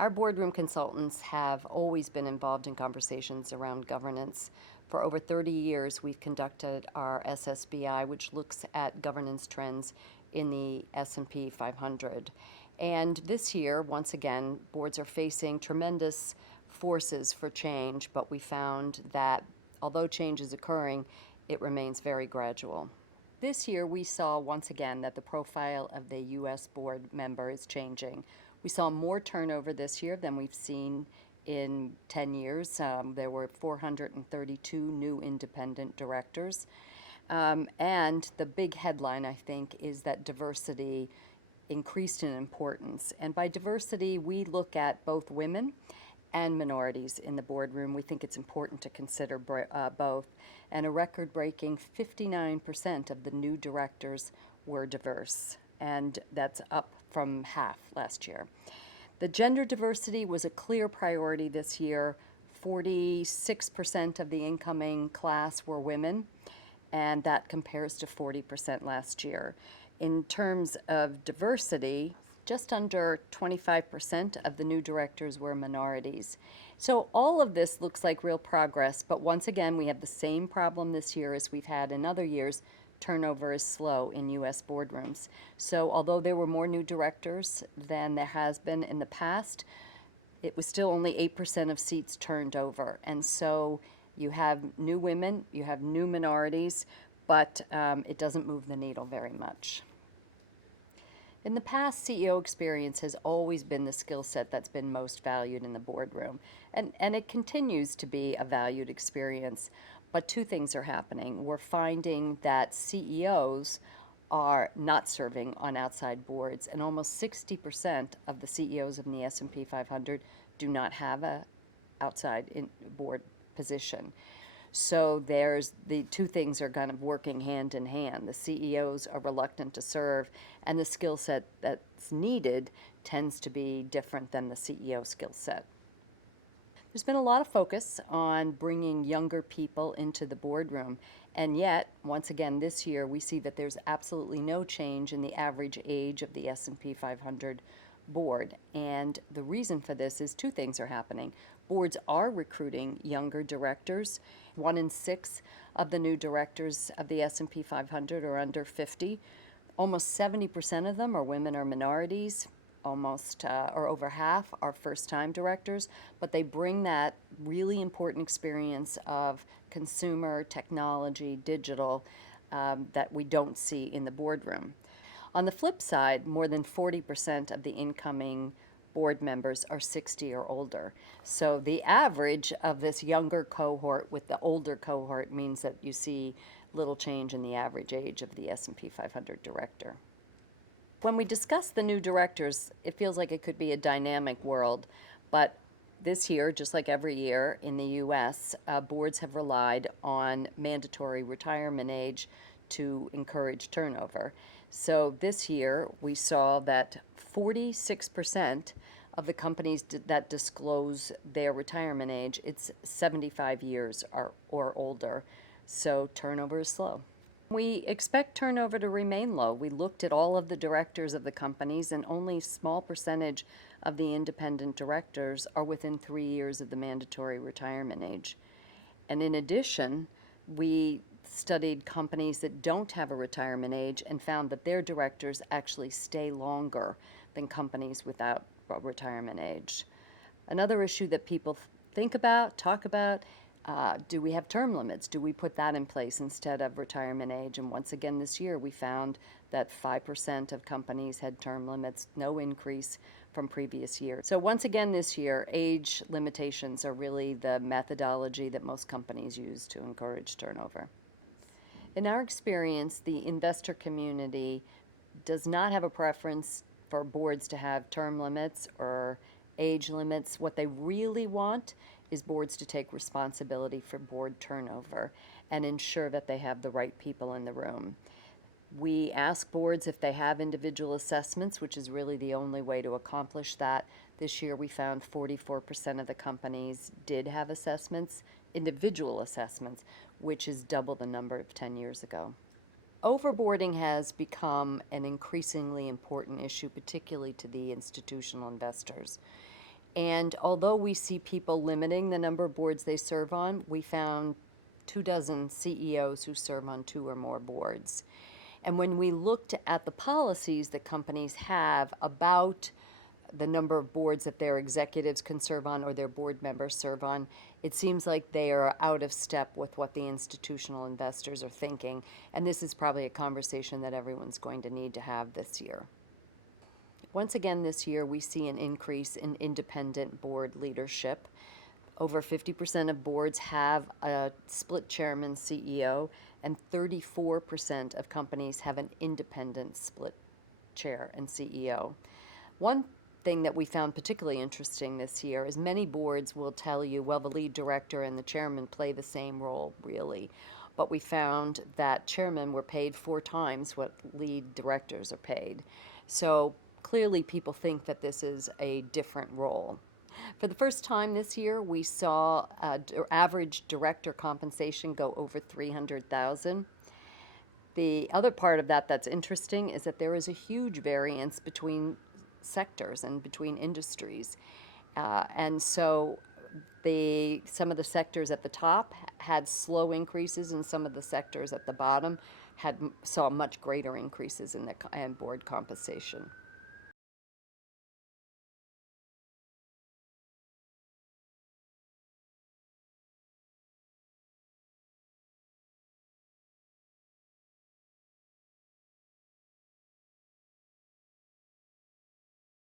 Our boardroom consultants have always been involved in conversations around governance. For over 30 years, we've conducted our SSBI, which looks at governance trends in the S&P 500. And this year, once again, boards are facing tremendous forces for change, but we found that although change is occurring, it remains very gradual. This year, we saw once again that the profile of the U.S. board member is changing. We saw more turnover this year than we've seen in 10 years. There were 432 new independent directors. And the big headline, I think, is that diversity increased in importance. And by diversity, we look at both women and minorities in the boardroom. We think it's important to consider both. And a record-breaking 59% of the new directors were diverse, and that's up from half last year. The gender diversity was a clear priority this year. 46% of the incoming class were women, and that compares to 40% last year. In terms of diversity, just under 25% of the new directors were minorities. So all of this looks like real progress, but once again, we have the same problem this year as we've had in other years. Turnover is slow in U.S. boardrooms. So although there were more new directors than there has been in the past, it was still only 8% of seats turned over. And so you have new women, you have new minorities, but it doesn't move the needle very much. In the past, CEO experience has always been the skill set that's been most valued in the boardroom, and it continues to be a valued experience. But two things are happening. We're finding that CEOs are not serving on outside boards, and almost 60% of the CEOs of the S&P 500 do not have a outside board position. So there's the two things are kind of working hand in hand. The CEOs are reluctant to serve, and the skill set that's needed tends to be different than the CEO skill set. There's been a lot of focus on bringing younger people into the boardroom, and yet, once again, this year we see that there's absolutely no change in the average age of the S&P 500 board. And the reason for this is two things are happening. Boards are recruiting younger directors. 1 in 6 of the new directors of the S&P 500 are under 50. Almost 70% of them are women or minorities. Almost or over half are first-time directors, but they bring that really important experience of consumer, technology, digital that we don't see in the boardroom. On the flip side, more than 40% of the incoming board members are 60 or older. So the average of this younger cohort with the older cohort means that you see little change in the average age of the S&P 500 director. When we discuss the new directors, it feels like it could be a dynamic world, but this year, just like every year in the U.S., boards have relied on mandatory retirement age to encourage turnover. So this year, we saw that 46% of the companies that disclose their retirement age, it's 75 years or older. So turnover is slow. We expect turnover to remain low. We looked at all of the directors of the companies, and only a small percentage of the independent directors are within 3 years of the mandatory retirement age. And in addition, we studied companies that don't have a retirement age and found that their directors actually stay longer than companies without a retirement age. Another issue that people think about, talk about, do we have term limits? Do we put that in place instead of retirement age? And once again this year we found that 5% of companies had term limits, no increase from previous years. So once again this year, age limitations are really the methodology that most companies use to encourage turnover. In our experience, the investor community does not have a preference for boards to have term limits or age limits. What they really want is boards to take responsibility for board turnover and ensure that they have the right people in the room. We ask boards if they have individual assessments, which is really the only way to accomplish that. This year we found 44% of the companies did have assessments, individual assessments, which is double the number of 10 years ago. Overboarding has become an increasingly important issue, particularly to the institutional investors. And although we see people limiting the number of boards they serve on, we found 24 CEOs who serve on 2 or more boards. And when we looked at the policies that companies have about the number of boards that their executives can serve on or their board members serve on, it seems like they are out of step with what the institutional investors are thinking. And this is probably a conversation that everyone's going to need to have this year. Once again this year, we see an increase in independent board leadership. Over 50% of boards have a split chairman CEO, and 34% of companies have an independent split chair and CEO. One thing that we found particularly interesting this year is many boards will tell you, well, the lead director and the chairman play the same role, really. But we found that chairmen were paid 4 times what lead directors are paid. So clearly people think that this is a different role. For the first time this year, we saw average director compensation go over $300,000. The other part of that that's interesting is that there is a huge variance between sectors and between industries. And so some of the sectors at the top had slow increases, and some of the sectors at the bottom saw much greater increases in board compensation.